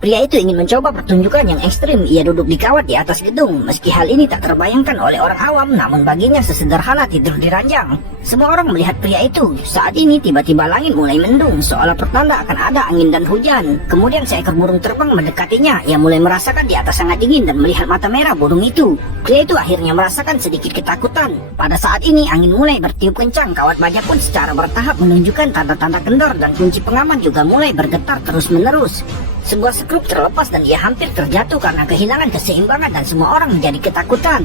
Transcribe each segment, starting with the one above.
Pria itu ingin mencoba pertunjukan yang ekstrim. Ia duduk di kawat di atas gedung. Meski hal ini tak terbayangkan oleh orang awam, namun baginya sesederhana tidur di ranjang. Semua orang melihat pria itu. Saat ini tiba-tiba langit mulai mendung, seolah pertanda akan ada angin dan hujan. Kemudian seekor burung terbang mendekatinya. Ia mulai merasakan di atas sangat dingin dan melihat mata merah burung itu. Pria itu akhirnya merasakan sedikit ketakutan. Pada saat ini angin mulai bertiup kencang. Kawat baja pun secara bertahap menunjukkan tanda-tanda kendor dan kunci pengaman juga mulai bergetar terus-menerus. Sebuah skrup terlepas dan ia hampir terjatuh karena kehilangan keseimbangan dan semua orang menjadi ketakutan.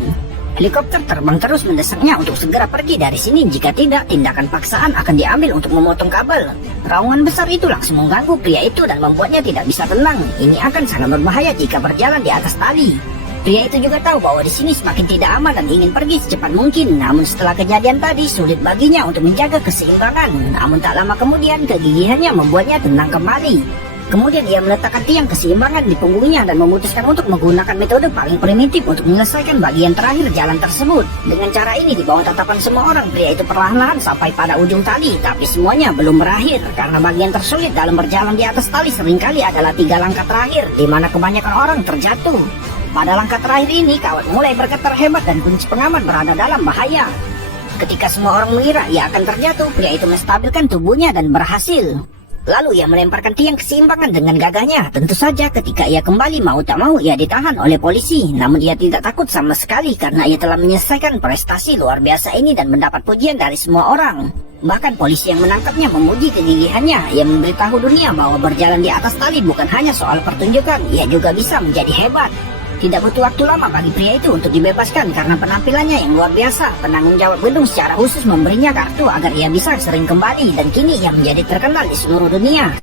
Helikopter terbang terus mendesaknya untuk segera pergi dari sini. Jika tidak, tindakan paksaan akan diambil untuk memotong kabel. Raungan besar itu langsung mengganggu pria itu dan membuatnya tidak bisa tenang. Ini akan sangat berbahaya jika berjalan di atas tali. Pria itu juga tahu bahwa di sini semakin tidak aman dan ingin pergi secepat mungkin. Namun setelah kejadian tadi, sulit baginya untuk menjaga keseimbangan. Namun tak lama kemudian, kegigihannya membuatnya tenang kembali. Kemudian ia meletakkan tiang keseimbangan di punggungnya dan memutuskan untuk menggunakan metode paling primitif untuk menyelesaikan bagian terakhir jalan tersebut. Dengan cara ini, di bawah tatapan semua orang, pria itu perlahan-lahan sampai pada ujung tali. Tapi semuanya belum berakhir, karena bagian tersulit dalam berjalan di atas tali seringkali adalah 3 langkah terakhir, di mana kebanyakan orang terjatuh. Pada langkah terakhir ini, kawat mulai bergetar hebat dan kunci pengaman berada dalam bahaya. Ketika semua orang mengira ia akan terjatuh, pria itu menstabilkan tubuhnya dan berhasil. Lalu ia melemparkan tiang keseimbangan dengan gagahnya. Tentu saja ketika ia kembali, mau tak mau ia ditahan oleh polisi. Namun ia tidak takut sama sekali karena ia telah menyelesaikan prestasi luar biasa ini dan mendapat pujian dari semua orang. Bahkan polisi yang menangkapnya memuji kegigihannya. Ia memberitahu dunia bahwa berjalan di atas tali bukan hanya soal pertunjukan, ia juga bisa menjadi hebat. Tidak butuh waktu lama bagi pria itu untuk dibebaskan karena penampilannya yang luar biasa. Penanggung jawab gedung secara khusus memberinya kartu agar ia bisa sering kembali, dan kini ia menjadi terkenal di seluruh dunia.